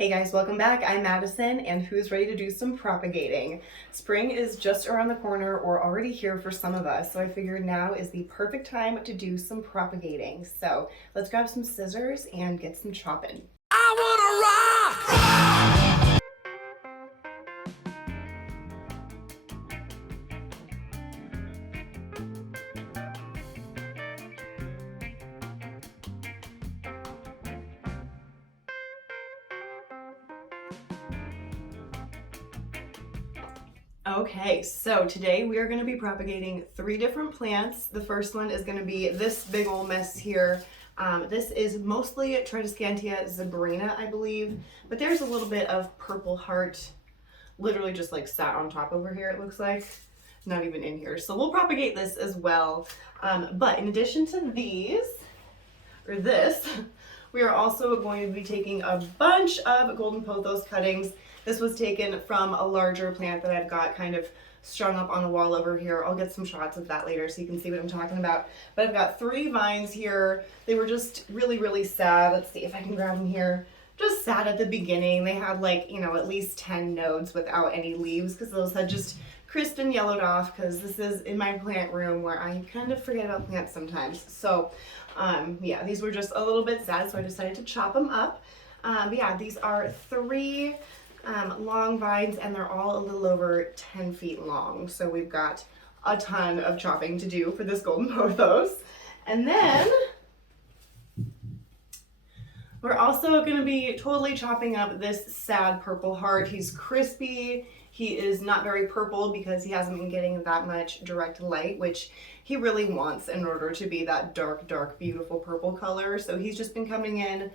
Hey guys, welcome back. I'm Madison, and who's ready to do some propagating? Spring is just around the corner or already here for some of us, so I figured now is the perfect time to do some propagating. So let's grab some scissors and get some chopping. I wanna rock! Okay, so today we are going to be propagating 3 different plants. The first one is going to be this big old mess here. This is mostly Tradescantia zebrina, I believe, but there's a little bit of purple heart literally just like sat on top over here, it looks like. Not even in here. So we'll propagate this as well. But in addition to these, or this, we are also going to be taking a bunch of golden pothos cuttings. This was taken from a larger plant that I've got kind of strung up on the wall over here. I'll get some shots of that later so you can see what I'm talking about. But I've got 3 vines here. They were just really, really sad. Let's see if I can grab them here. Just sad at the beginning. They had like, at least 10 nodes without any leaves because those had just crisped and yellowed off because this is in my plant room where I kind of forget about plants sometimes. So yeah, these were just a little bit sad, so I decided to chop them up. But yeah, these are 3 long vines and they're all a little over 10 feet long. So we've got a ton of chopping to do for this golden pothos. And then we're also going to be totally chopping up this sad purple heart. He's crispy. He is not very purple because he hasn't been getting that much direct light, which he really wants in order to be that dark, dark, beautiful purple color. So he's just been coming in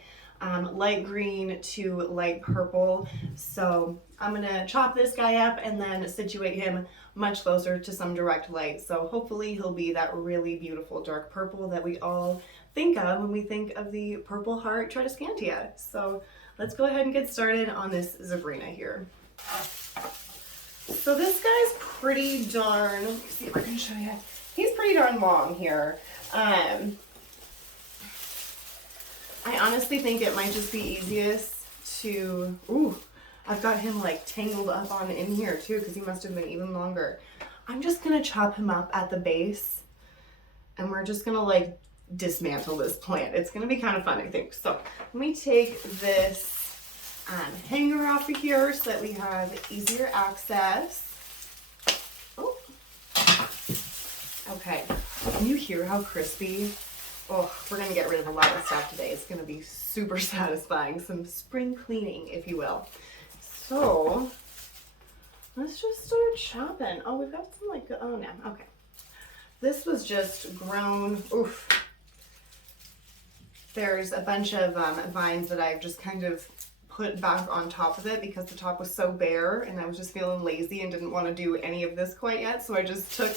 light green to light purple. So I'm going to chop this guy up and then situate him much closer to some direct light. So hopefully he'll be that really beautiful dark purple that we all think of when we think of the purple heart Tradescantia. So let's go ahead and get started on this zebrina here. So this guy's pretty darn, let me see if I can show you. He's pretty darn long here. I honestly think it might just be easiest to, I've got him like tangled up on in here too because he must have been even longer. I'm just gonna chop him up at the base and we're just gonna like dismantle this plant. It's gonna be kind of fun, I think. So let me take this hanger off of here so that we have easier access. Oh, okay. Can you hear how crispy? Oh, we're gonna get rid of a lot of stuff today. It's gonna be super satisfying. Some spring cleaning, if you will. So let's just start chopping. Oh, we've got some like, oh no, okay. This was just grown, oof. There's a bunch of vines that I've just kind of put back on top of it because the top was so bare and I was just feeling lazy and didn't want to do any of this quite yet. So I just took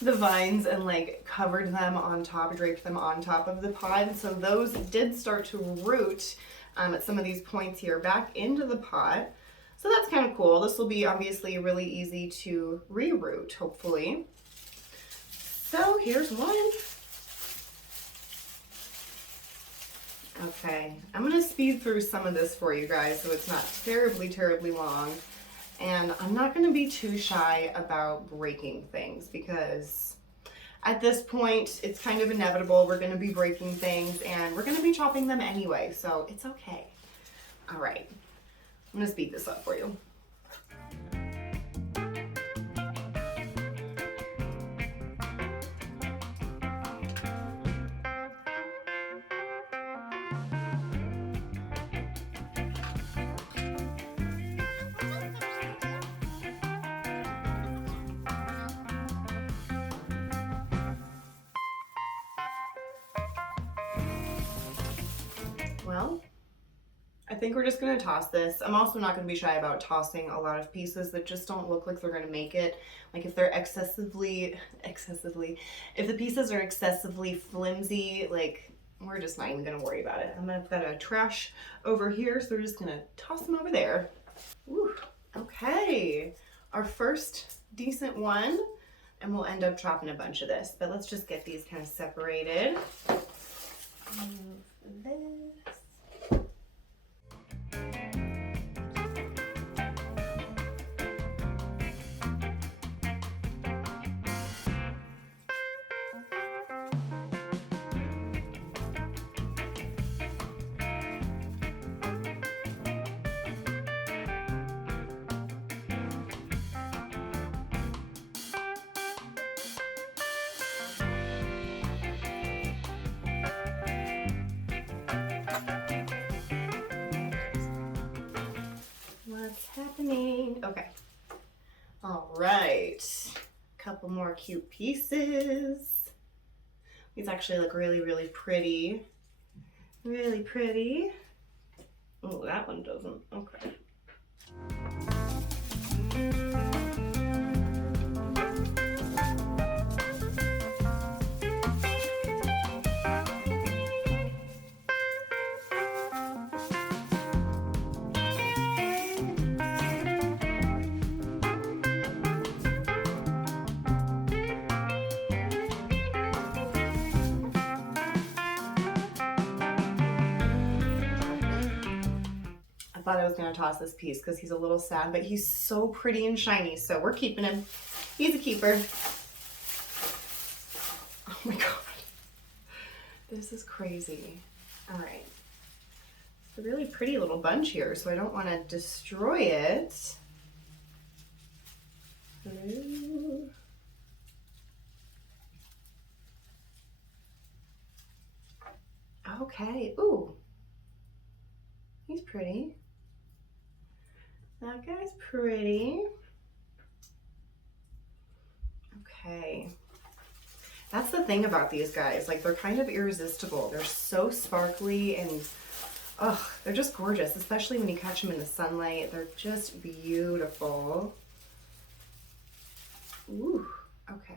the vines and like covered them on top, draped them on top of the pot. So those did start to root at some of these points here back into the pot. So that's kind of cool. This will be obviously really easy to reroot, hopefully. So here's one. Okay, I'm gonna speed through some of this for you guys so it's not terribly, terribly long. And I'm not gonna be too shy about breaking things because at this point, it's kind of inevitable. We're gonna be breaking things and we're gonna be chopping them anyway, so it's okay. All right, I'm gonna speed this up for you. Well, I think we're just gonna toss this. I'm also not gonna be shy about tossing a lot of pieces that just don't look like they're gonna make it. Like if they're if the pieces are excessively flimsy, like we're just not even gonna worry about it. I've got a trash over here, so we're just gonna toss them over there. Ooh, okay, our first decent one, and we'll end up chopping a bunch of this, but let's just get these kind of separated. Move this. Okay. All right. Couple more cute pieces. These actually look really, really pretty. Really pretty. Oh, that one doesn't. Okay. I thought I was gonna toss this piece because he's a little sad, but he's so pretty and shiny, so we're keeping him. He's a keeper. Oh my god. This is crazy. All right. It's a really pretty little bunch here, so I don't want to destroy it. Ooh. Okay. Ooh. He's pretty. That guy's pretty. Okay. That's the thing about these guys. Like, they're kind of irresistible. They're so sparkly and, oh, they're just gorgeous, especially when you catch them in the sunlight. They're just beautiful. Ooh, okay.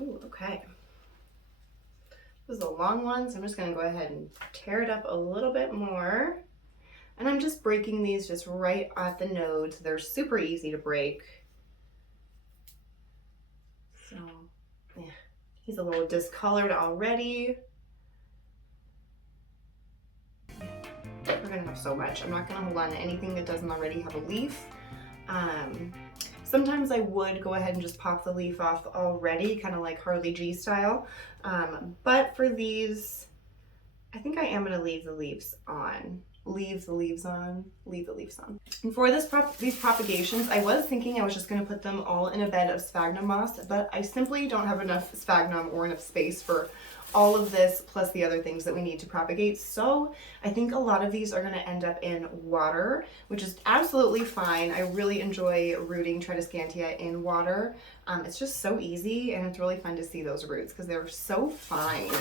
Ooh, okay. This is a long one, so I'm just gonna go ahead and tear it up a little bit more. And I'm just breaking these just right at the nodes. They're super easy to break. So, yeah, he's a little discolored already. We're gonna have so much. I'm not gonna hold on to anything that doesn't already have a leaf. Sometimes I would go ahead and just pop the leaf off already, kind of like Harley G style. But for these, I think I am gonna leave the leaves on. Leave the leaves on. And for these propagations, I was thinking I was just gonna put them all in a bed of sphagnum moss, but I simply don't have enough sphagnum or enough space for all of this plus the other things that we need to propagate. So I think a lot of these are gonna end up in water, which is absolutely fine. I really enjoy rooting Tradescantia in water. It's just so easy, and it's really fun to see those roots because they're so fine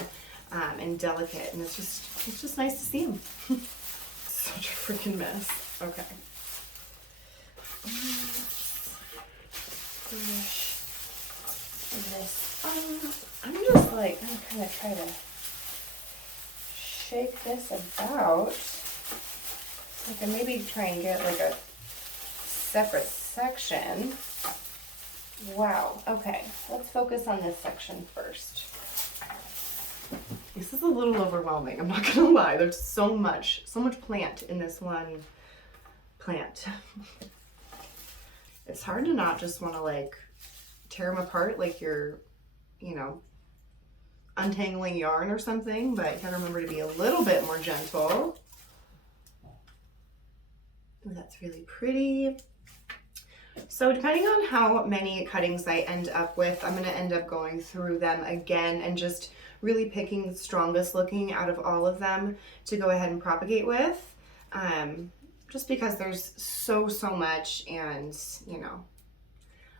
and delicate, and it's just nice to see them. Such a freaking mess. Okay. Finish this off. I'm just like, I'm kind of try to shake this about. So I can maybe try and get like a separate section. Wow. Okay. Let's focus on this section first. This is a little overwhelming, I'm not gonna lie. There's so much plant in this one plant. It's hard to not just want to like tear them apart like you're, you know, untangling yarn or something, but you gotta remember to be a little bit more gentle. Ooh, that's really pretty. So depending on how many cuttings I end up with, I'm gonna end up going through them again and just really picking the strongest looking out of all of them to go ahead and propagate with. Just because there's so much, and you know,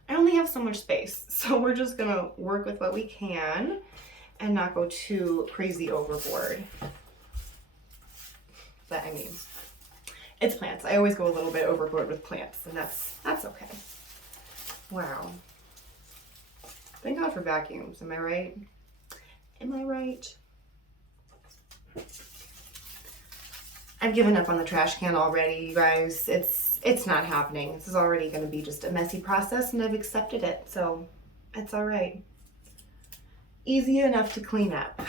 I only have so much space. So we're just gonna work with what we can and not go too crazy overboard. But I mean, it's plants. I always go a little bit overboard with plants, and that's okay. Wow. Thank God for vacuums, am I right? Am I right? I've given up on the trash can already, you guys. It's not happening. This is already going to be just a messy process, and I've accepted it, so it's all right. Easy enough to clean up.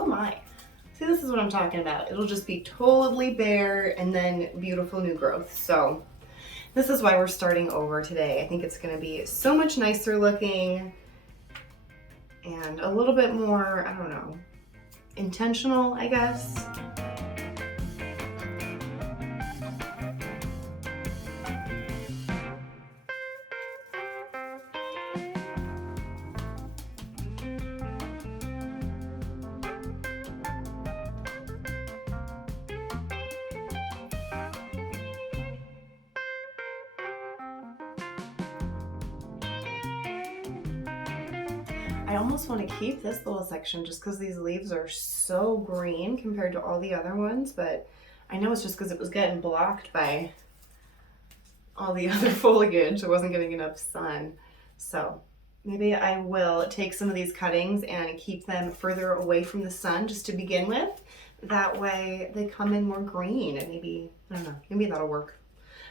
Oh my. See, this is what I'm talking about. It'll just be totally bare and then beautiful new growth. So this is why we're starting over today. I think it's gonna be so much nicer looking and a little bit more, I don't know, intentional, I guess. I almost want to keep this little section just because these leaves are so green compared to all the other ones, but I know it's just because it was getting blocked by all the other foliage. It wasn't getting enough sun. So maybe I will take some of these cuttings and keep them further away from the sun just to begin with. That way they come in more green and maybe, I don't know, maybe that'll work.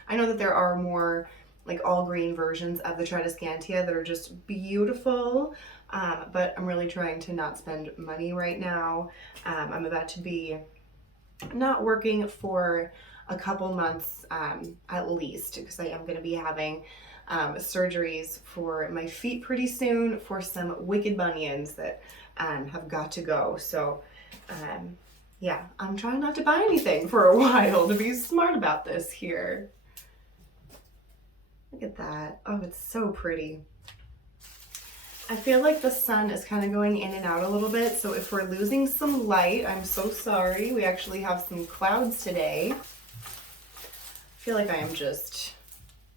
I know that there are more like all green versions of the Tradescantia that are just beautiful, but I'm really trying to not spend money right now. I'm about to be not working for a couple months at least, because I am going to be having surgeries for my feet pretty soon for some wicked bunions that have got to go. So yeah, I'm trying not to buy anything for a while to be smart about this here. Look at that. Oh, it's so pretty. I feel like the sun is kind of going in and out a little bit, so if we're losing some light, I'm so sorry. We actually have some clouds today. I feel like I am just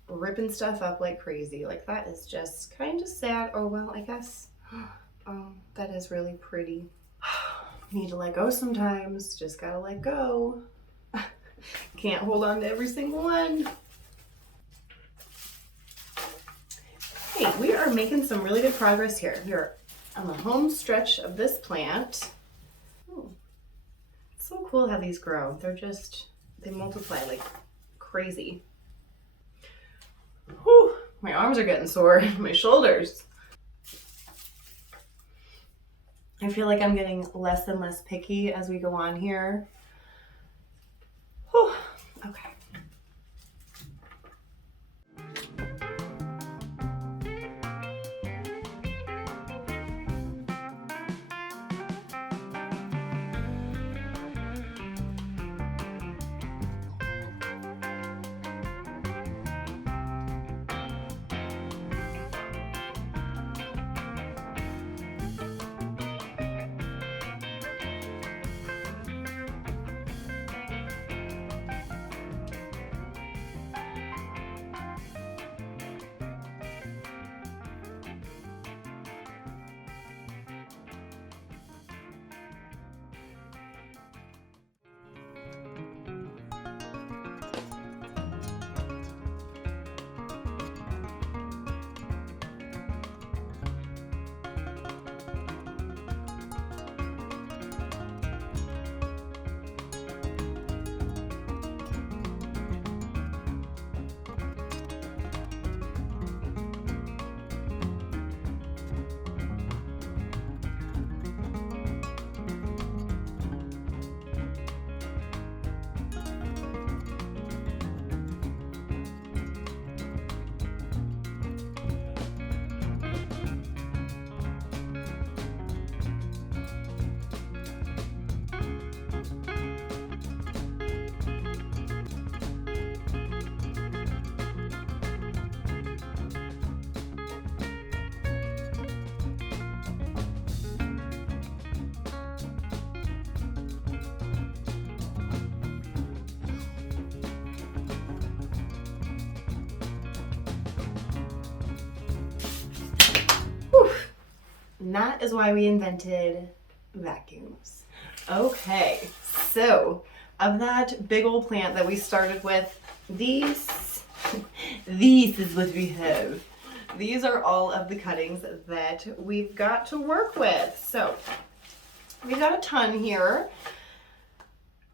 ripping stuff up like crazy. Like, that is just kind of sad. Oh, well, I guess. Oh, that is really pretty. Need to let go sometimes. Just gotta let go. Can't hold on to every single one. Hey, we are making some really good progress here. We're on the home stretch of this plant. Oh, it's so cool how these grow. They multiply like crazy. Whew, my arms are getting sore, my shoulders. I feel like I'm getting less and less picky as we go on here. Whew, okay. And that is why we invented vacuums. Okay, so of that big old plant that we started with, these is what we have. These are all of the cuttings that we've got to work with. So we got a ton here.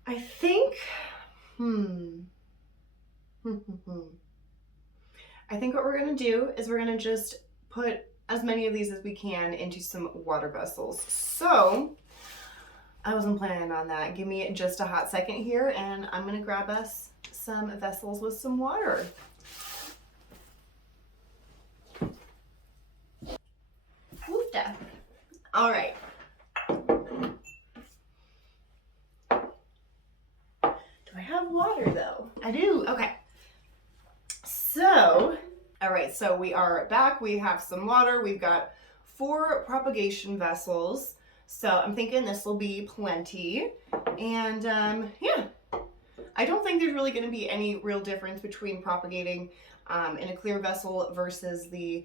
I think, I think what we're gonna do is we're gonna just put as many of these as we can into some water vessels. So I wasn't planning on that. Give me just a hot second here, and I'm gonna grab us some vessels with some water. Woofda. All right. Do I have water though? I do. Okay. So, all right, so we are back. We have some water. We've got 4 propagation vessels. So I'm thinking this will be plenty. And yeah, I don't think there's really going to be any real difference between propagating in a clear vessel versus the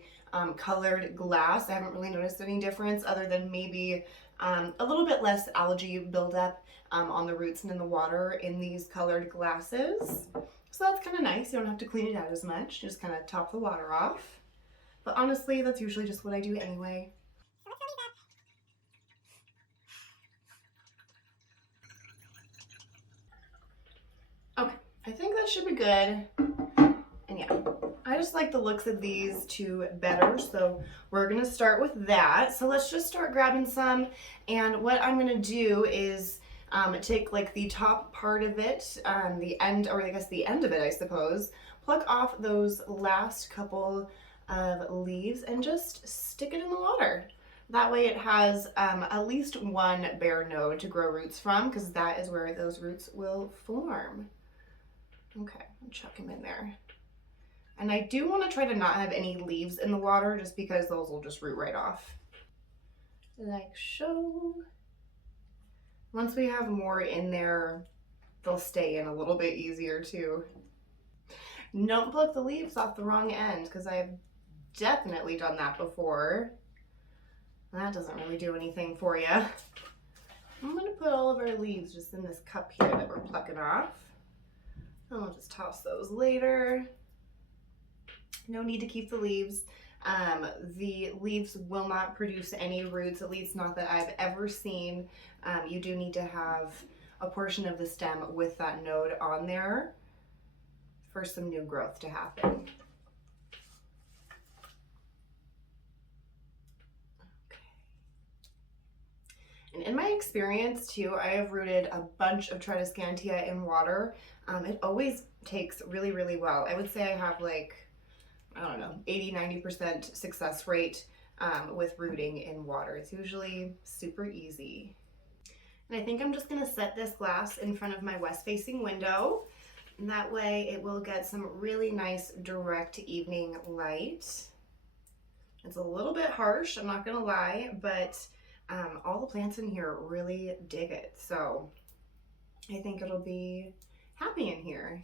colored glass. I haven't really noticed any difference other than maybe a little bit less algae buildup on the roots and in the water in these colored glasses. So that's kind of nice. You don't have to clean it out as much. Just kind of top the water off. But honestly, that's usually just what I do anyway. Okay, I think that should be good. And yeah, I just like the looks of these two better, so we're gonna start with that. So let's just start grabbing some, and what I'm gonna do is take like the top part of it, the end, or I guess the end of it, I suppose, pluck off those last couple of leaves and just stick it in the water. That way it has at least one bare node to grow roots from, because that is where those roots will form. Okay, I'll chuck them in there. And I do want to try to not have any leaves in the water just because those will just root right off. Like so. Once we have more in there, they'll stay in a little bit easier too. Don't pluck the leaves off the wrong end, because I've definitely done that before. That doesn't really do anything for you. I'm going to put all of our leaves just in this cup here that we're plucking off. And we'll just toss those later. No need to keep the leaves. The leaves will not produce any roots, at least not that I've ever seen. You do need to have a portion of the stem with that node on there for some new growth to happen. And in my experience too, I have rooted a bunch of Tradescantia in water. It always takes really, really well. I would say I have like, I don't know, 80–90% success rate with rooting in water. It's usually super easy. And I think I'm just gonna set this glass in front of my west-facing window. And that way it will get some really nice direct evening light. It's a little bit harsh, I'm not gonna lie, but all the plants in here really dig it. So I think it'll be happy in here.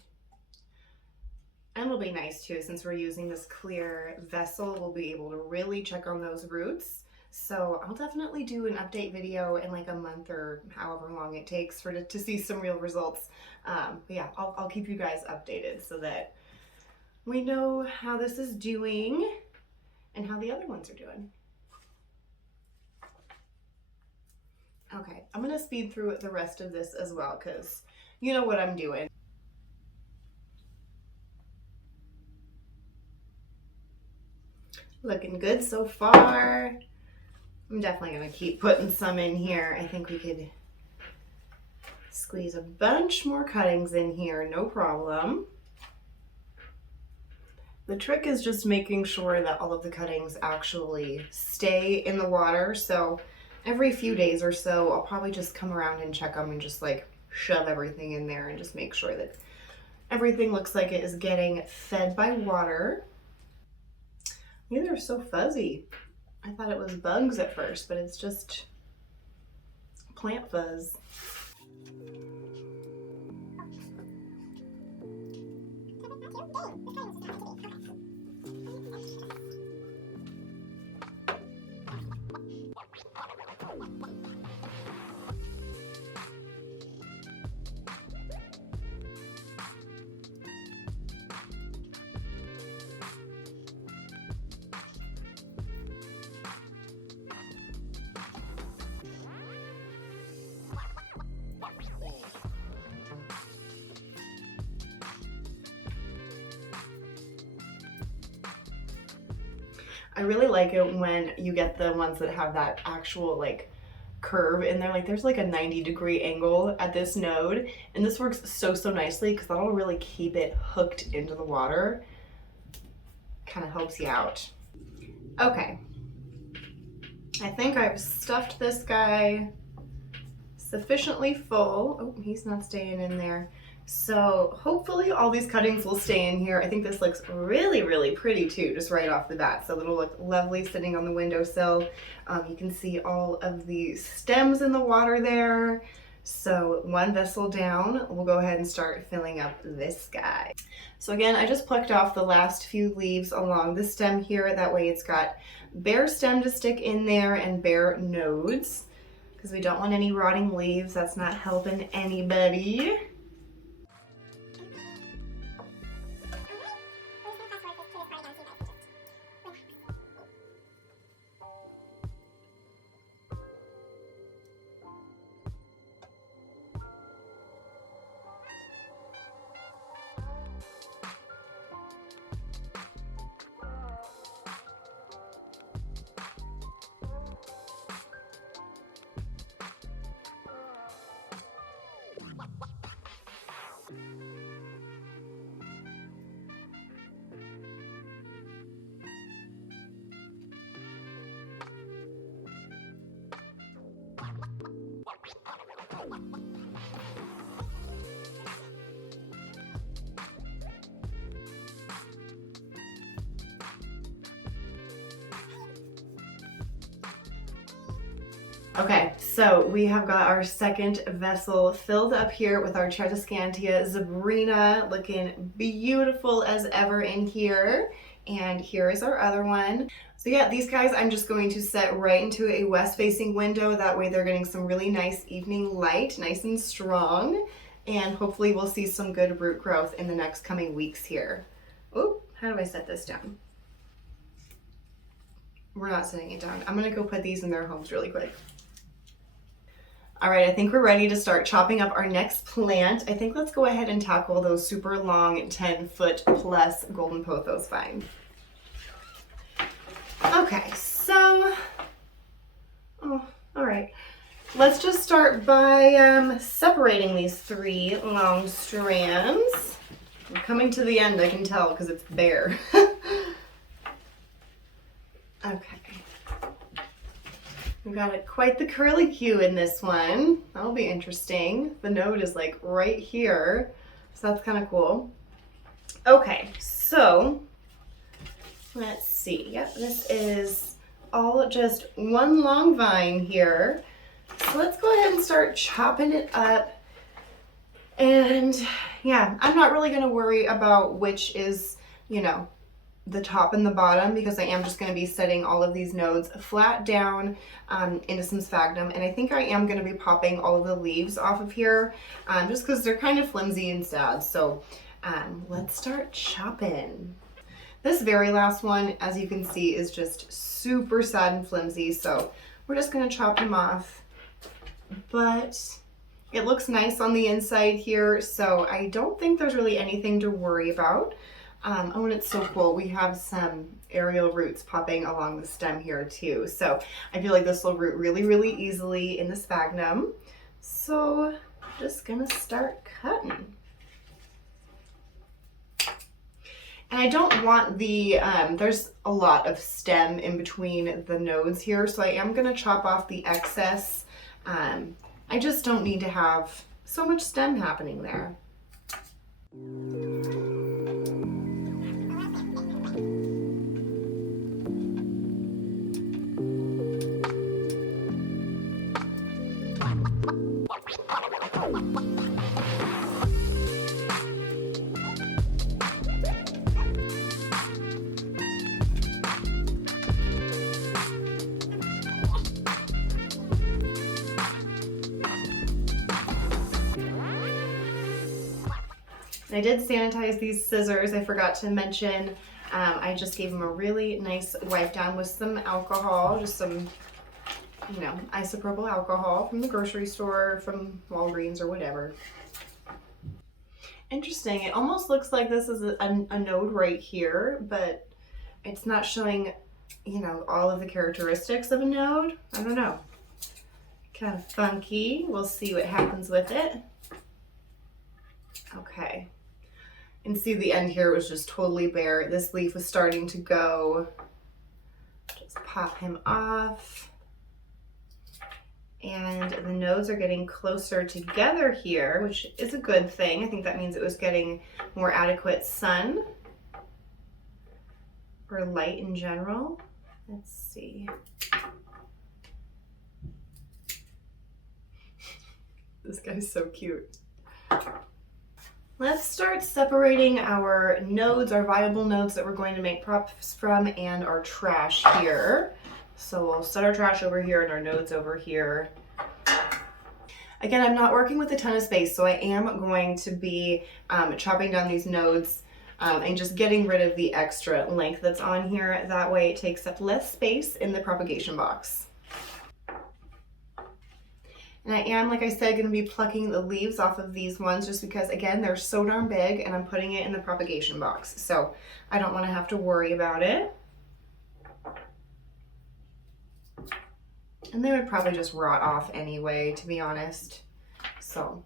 And it'll be nice too, since we're using this clear vessel, we'll be able to really check on those roots. So I'll definitely do an update video in like a month or however long it takes to see some real results. But yeah, I'll keep you guys updated so that we know how this is doing and how the other ones are doing. Okay, I'm gonna speed through the rest of this as well, because you know what I'm doing. Looking good so far. I'm definitely gonna keep putting some in here. I think we could squeeze a bunch more cuttings in here, no problem. The trick is just making sure that all of the cuttings actually stay in the water. So every few days or so, I'll probably just come around and check them and just like shove everything in there and just make sure that everything looks like it is getting fed by water. These are so fuzzy. I thought it was bugs at first, but it's just plant fuzz. I really like it when you get the ones that have that actual like curve in there. Like there's like a 90-degree angle at this node, and this works so nicely because that'll really keep it hooked into the water. Kind of helps you out. Okay, I think I've stuffed this guy sufficiently full. Oh, he's not staying in there. So hopefully all these cuttings will stay in here. I think this looks really pretty too, just right off the bat. So it'll look lovely sitting on the windowsill. You can see all of the stems in the water there. So one vessel down, we'll go ahead and start filling up this guy. So again, I just plucked off the last few leaves along the stem here. That way it's got bare stem to stick in there and bare nodes, because we don't want any rotting leaves. That's not helping anybody. Okay, so we have got our second vessel filled up here with our Tradescantia zebrina, looking beautiful as ever in here. And here is our other one. So yeah, these guys I'm just going to set right into a west-facing window. That way they're getting some really nice evening light, nice and strong. And hopefully we'll see some good root growth in the next coming weeks here. Oh, how do I set this down? We're not setting it down. I'm gonna go put these in their homes really quick. All right, I think we're ready to start chopping up our next plant. I think let's go ahead and tackle those super long 10-foot plus golden pothos vine. Okay, so, all right. Let's just start by separating these 3 long strands. I'm coming to the end, I can tell, because it's bare. Okay. We've got quite the curlicue in this one. That'll be interesting. The node is like right here, so that's kind of cool. Okay, so let's see. Yep, this is all just one long vine here. So let's go ahead and start chopping it up. And yeah, I'm not really going to worry about which is, you know, the top and the bottom, because I am just going to be setting all of these nodes flat down into some sphagnum, and I think I am going to be popping all of the leaves off of here just because they're kind of flimsy and sad. So let's start chopping. This very last one, as you can see, is just super sad and flimsy, so we're just going to chop him off. But it looks nice on the inside here, so I don't think there's really anything to worry about. Oh, and it's so cool. We have some aerial roots popping along the stem here too. So I feel like this will root really easily in the sphagnum. So I'm just gonna start cutting. And I don't want the, there's a lot of stem in between the nodes here, so I am gonna chop off the excess. I just don't need to have so much stem happening there. I did sanitize these scissors. I forgot to mention, I just gave them a really nice wipe down with some alcohol, just some, you know, isopropyl alcohol from the grocery store, from Walgreens or whatever. Interesting. It almost looks like this is a node right here, but it's not showing, you know, all of the characteristics of a node. I don't know. kind of funky. We'll see what happens with it. Okay. And see the end here was just totally bare. This leaf was starting to go. Just pop him off. And the nodes are getting closer together here, which is a good thing. I think that means it was getting more adequate sun or light in general. Let's see. This guy's so cute. Let's start separating our nodes, our viable nodes that we're going to make props from, and our trash here. So we'll set our trash over here and our nodes over here. Again, I'm not working with a ton of space, so I am going to be chopping down these nodes and just getting rid of the extra length that's on here. That way it takes up less space in the propagation box. And I am, like I said, going to be plucking the leaves off of these ones just because, again, they're so darn big and I'm putting it in the propagation box. So I don't want to have to worry about it. And they would probably just rot off anyway, to be honest. So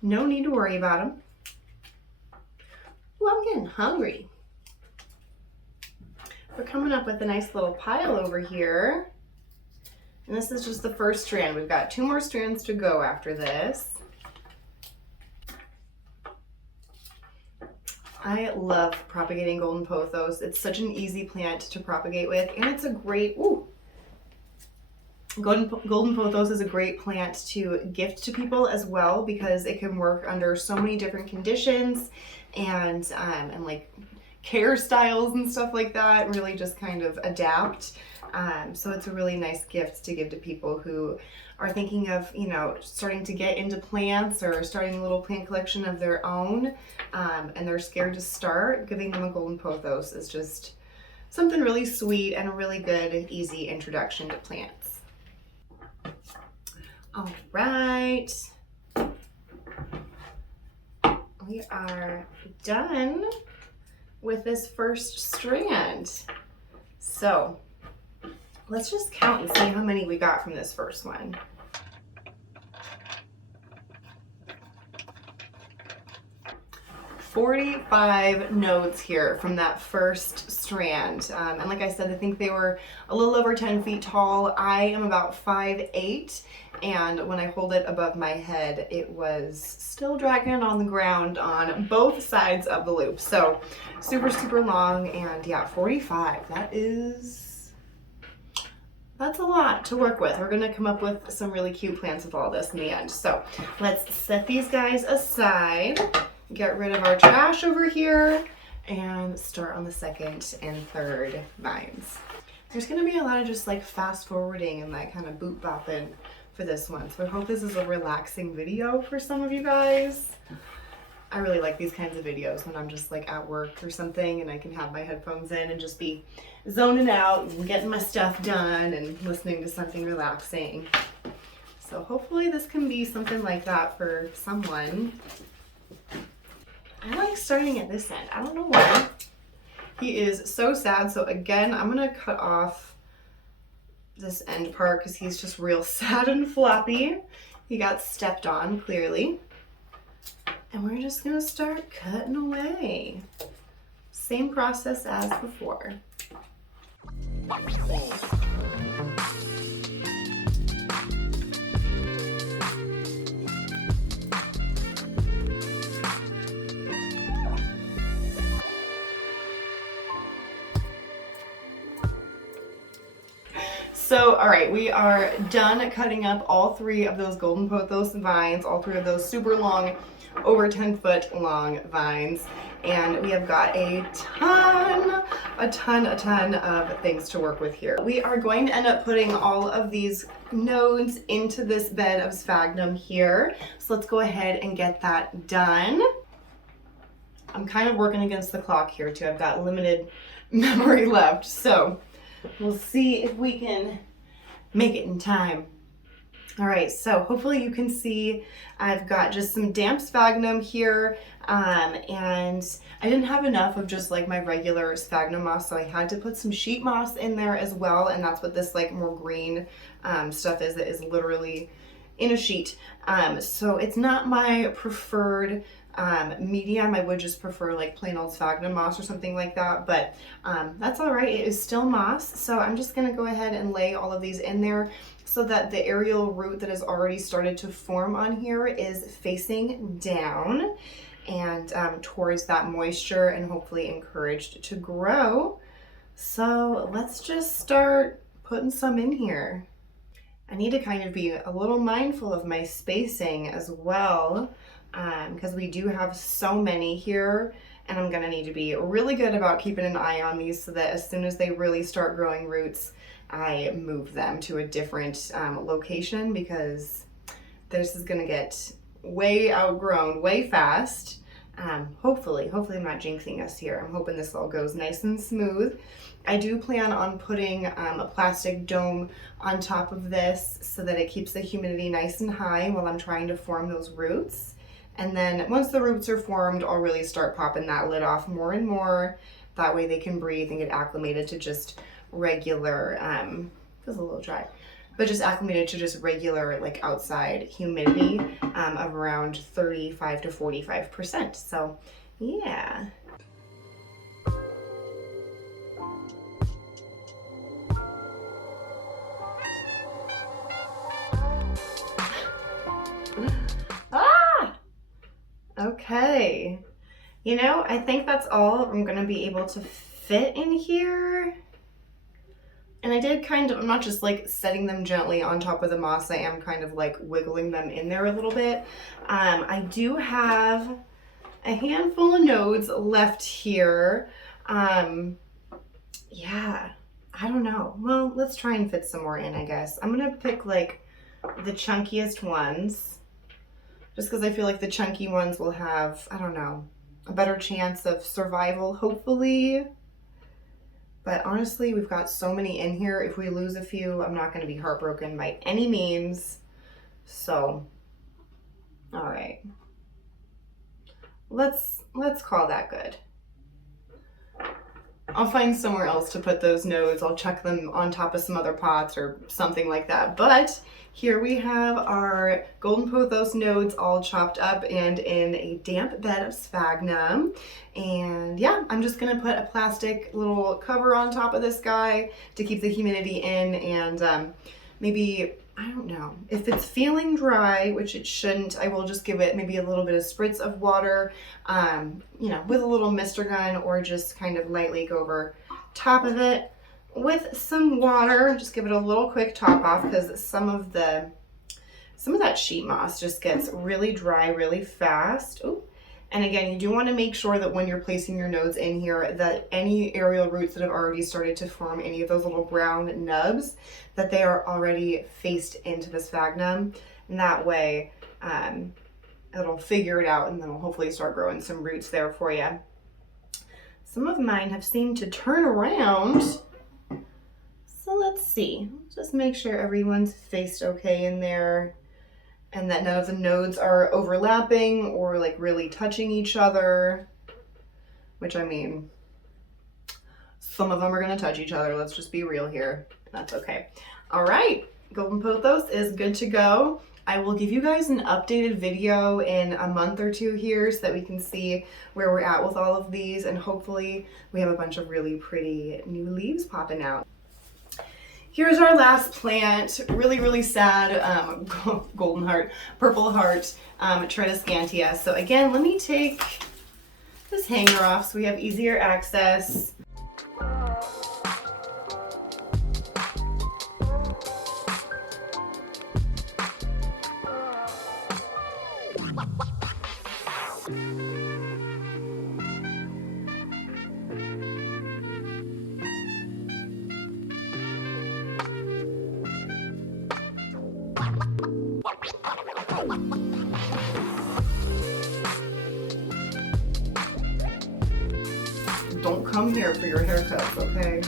no need to worry about them. Ooh, I'm getting hungry. We're coming up with a nice little pile over here. And this is just the first strand. We've got 2 more strands to go after this. I love propagating golden pothos. It's such an easy plant to propagate with, and it's a great, golden pothos is a great plant to gift to people as well because it can work under so many different conditions and like care styles and stuff like that, really just kind of adapt. So it's a really nice gift to give to people who are thinking of, you know, starting to get into plants or starting a little plant collection of their own, and they're scared to start. Giving them a golden pothos is just something really sweet and a really good, easy introduction to plants. All right. We are done with this first strand. So let's just count and see how many we got from this first one. 45 nodes here from that first strand. And like I said, I think they were a little over 10 feet tall. I am about 5'8", and when I hold it above my head, it was still dragging on the ground on both sides of the loop. So super, super long, and yeah, 45. That's a lot to work with. We're gonna come up with some really cute plants with all this in the end. So let's set these guys aside, get rid of our trash over here, and start on the second and third vines. There's gonna be a lot of just like fast forwarding and like kind of boot bopping for this one. So I hope this is a relaxing video for some of you guys. I really like these kinds of videos when I'm just like at work or something and I can have my headphones in and just be zoning out and getting my stuff done and listening to something relaxing. So hopefully this can be something like that for someone. I like starting at this end. I don't know why. He is so sad. So again, I'm gonna cut off this end part because he's just real sad and floppy. He got stepped on, clearly. And we're just gonna start cutting away. Same process as before. So, all right, we are done cutting up all 3 of those golden pothos vines, all 3 of those super long, over 10-foot long vines. And we have got a ton of things to work with here. We are going to end up putting all of these nodes into this bed of sphagnum here. So let's go ahead and get that done. I'm kind of working against the clock here too. I've got limited memory left. So we'll see if we can make it in time. All right, so hopefully you can see I've got just some damp sphagnum here, and I didn't have enough of just like my regular sphagnum moss, so I had to put some sheet moss in there as well, and that's what this like more green stuff is, that is literally in a sheet. So it's not my preferred medium. I would just prefer like plain old sphagnum moss or something like that, but that's all right. It is still moss, so I'm just gonna go ahead and lay all of these in there so that the aerial root that has already started to form on here is facing down and towards that moisture and hopefully encouraged to grow. So let's just start putting some in here. I need to kind of be a little mindful of my spacing as well, because we do have so many here, and I'm gonna need to be really good about keeping an eye on these so that as soon as they really start growing roots, I move them to a different location, because this is gonna get way outgrown way fast. Hopefully I'm not jinxing us here. I'm hoping this all goes nice and smooth. I do plan on putting a plastic dome on top of this so that it keeps the humidity nice and high while I'm trying to form those roots. And then once the roots are formed, I'll really start popping that lid off more and more. That way they can breathe and get acclimated to just regular, feels a little dry, but just acclimated to just regular like outside humidity of around 35 to 45%. So yeah. Ah! Okay. You know, I think that's all I'm gonna be able to fit in here. And I did kind of, I'm not just like setting them gently on top of the moss, I am kind of like wiggling them in there a little bit. I do have a handful of nodes left here. Yeah, I don't know. Well, let's try and fit some more in, I guess. I'm gonna pick like the chunkiest ones, just because I feel like the chunky ones will have, I don't know, a better chance of survival, hopefully. But honestly, we've got so many in here. If we lose a few, I'm not gonna be heartbroken by any means. So, all right. Let's call that good. I'll find somewhere else to put those nodes. I'll chuck them on top of some other pots or something like that. But here we have our golden pothos nodes all chopped up and in a damp bed of sphagnum. And yeah, I'm just gonna put a plastic little cover on top of this guy to keep the humidity in, and maybe, I don't know, if it's feeling dry, which it shouldn't, I will just give it maybe a little bit of spritz of water, you know, with a little mister gun, or just kind of lightly go over top of it with some water. Just give it a little quick top off, because some of that sheet moss just gets really dry really fast. Ooh. And again, you do want to make sure that when you're placing your nodes in here, that any aerial roots that have already started to form any of those little brown nubs, that they are already faced into the sphagnum. And that way, it'll figure it out, and then it'll hopefully start growing some roots there for you. Some of mine have seemed to turn around. So let's see. Just make sure everyone's faced okay in there, and that none of the nodes are overlapping or like really touching each other, which, I mean, some of them are gonna touch each other. Let's just be real here. That's okay. All right, golden pothos is good to go. I will give you guys an updated video in a month or two here so that we can see where we're at with all of these, and hopefully we have a bunch of really pretty new leaves popping out. Here's our last plant, really sad, golden heart, purple heart, Tradescantia. So again, let me take this hanger off so we have easier access. Don't come here for your haircuts, okay?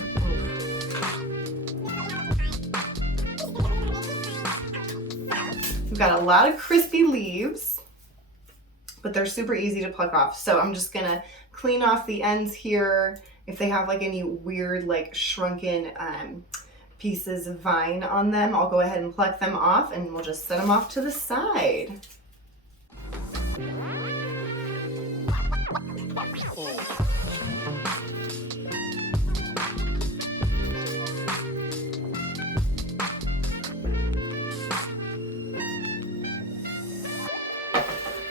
We've got a lot of crispy leaves, but they're super easy to pluck off. So I'm just gonna clean off the ends here. If they have like any weird like shrunken pieces of vine on them, I'll go ahead and pluck them off and we'll just set them off to the side.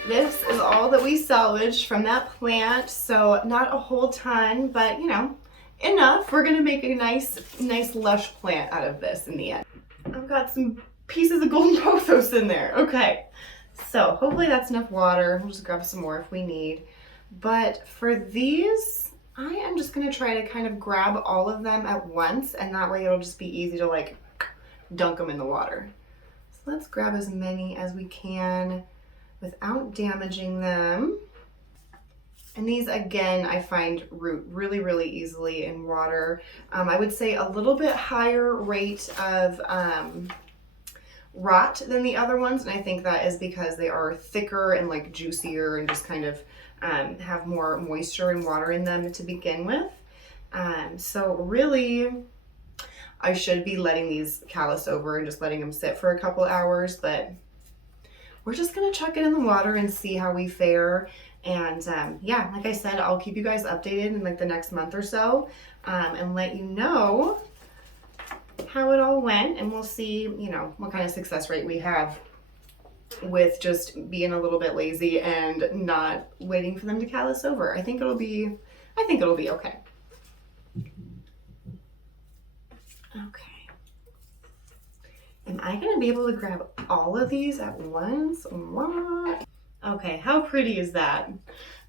This is all that we salvaged from that plant, so not a whole ton, but you know, enough. We're gonna make a nice lush plant out of this in the end. I've got some pieces of golden pothos in there. Okay, so hopefully that's enough water. We'll just grab some more if we need. But for these, I am just gonna try to kind of grab all of them at once, and that way it'll just be easy to like dunk them in the water. So let's grab as many as we can without damaging them. And these, again, I find root really easily in water. I would say a little bit higher rate of rot than the other ones, and I think that is because they are thicker and like juicier and just kind of have more moisture and water in them to begin with. So really, I should be letting these callus over and just letting them sit for a couple hours, but we're just gonna chuck it in the water and see how we fare. And yeah, like I said, I'll keep you guys updated in like the next month or so and let you know how it all went, and we'll see, you know, what kind of success rate we have with just being a little bit lazy and not waiting for them to callus over. I think it'll be okay. Okay. Am I gonna be able to grab all of these at once? What? Okay, how pretty is that?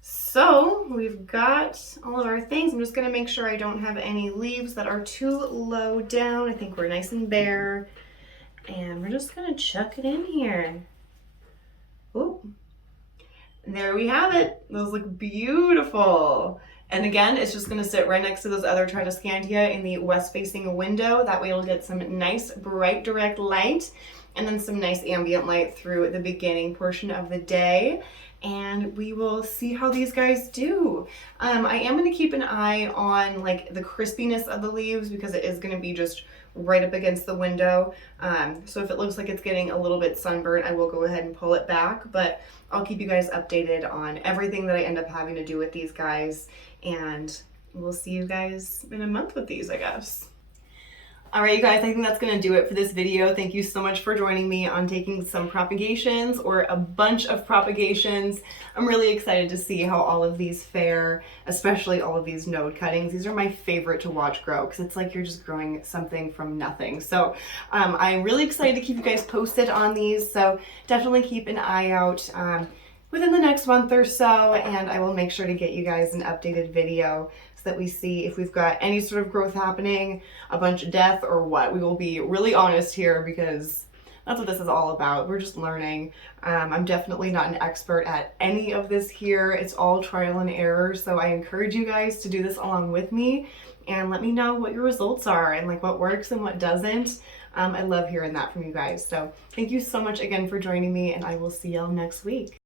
So we've got all of our things. I'm just gonna make sure I don't have any leaves that are too low down. I think we're nice and bare. And we're just gonna chuck it in here. Ooh. And there we have it. Those look beautiful. And again, it's just gonna sit right next to those other Tradescantia in the west facing window. That way it'll get some nice bright direct light and then some nice ambient light through the beginning portion of the day. And we will see how these guys do. I am gonna keep an eye on like the crispiness of the leaves because it is gonna be just right up against the window. So if it looks like it's getting a little bit sunburned, I will go ahead and pull it back, but I'll keep you guys updated on everything that I end up having to do with these guys, and we'll see you guys in a month with these, I guess. All right, you guys, I think that's gonna do it for this video. Thank you so much for joining me on taking some propagations, or a bunch of propagations. I'm really excited to see how all of these fare, especially all of these node cuttings. These are my favorite to watch grow because it's like you're just growing something from nothing. So I'm really excited to keep you guys posted on these. So definitely keep an eye out within the next month or so, and I will make sure to get you guys an updated video so that we see if we've got any sort of growth happening, a bunch of death, or what. We will be really honest here because that's what this is all about. We're just learning. I'm definitely not an expert at any of this here. It's all trial and error, so I encourage you guys to do this along with me and let me know what your results are and like what works and what doesn't. I love hearing that from you guys. So thank you so much again for joining me, and I will see y'all next week.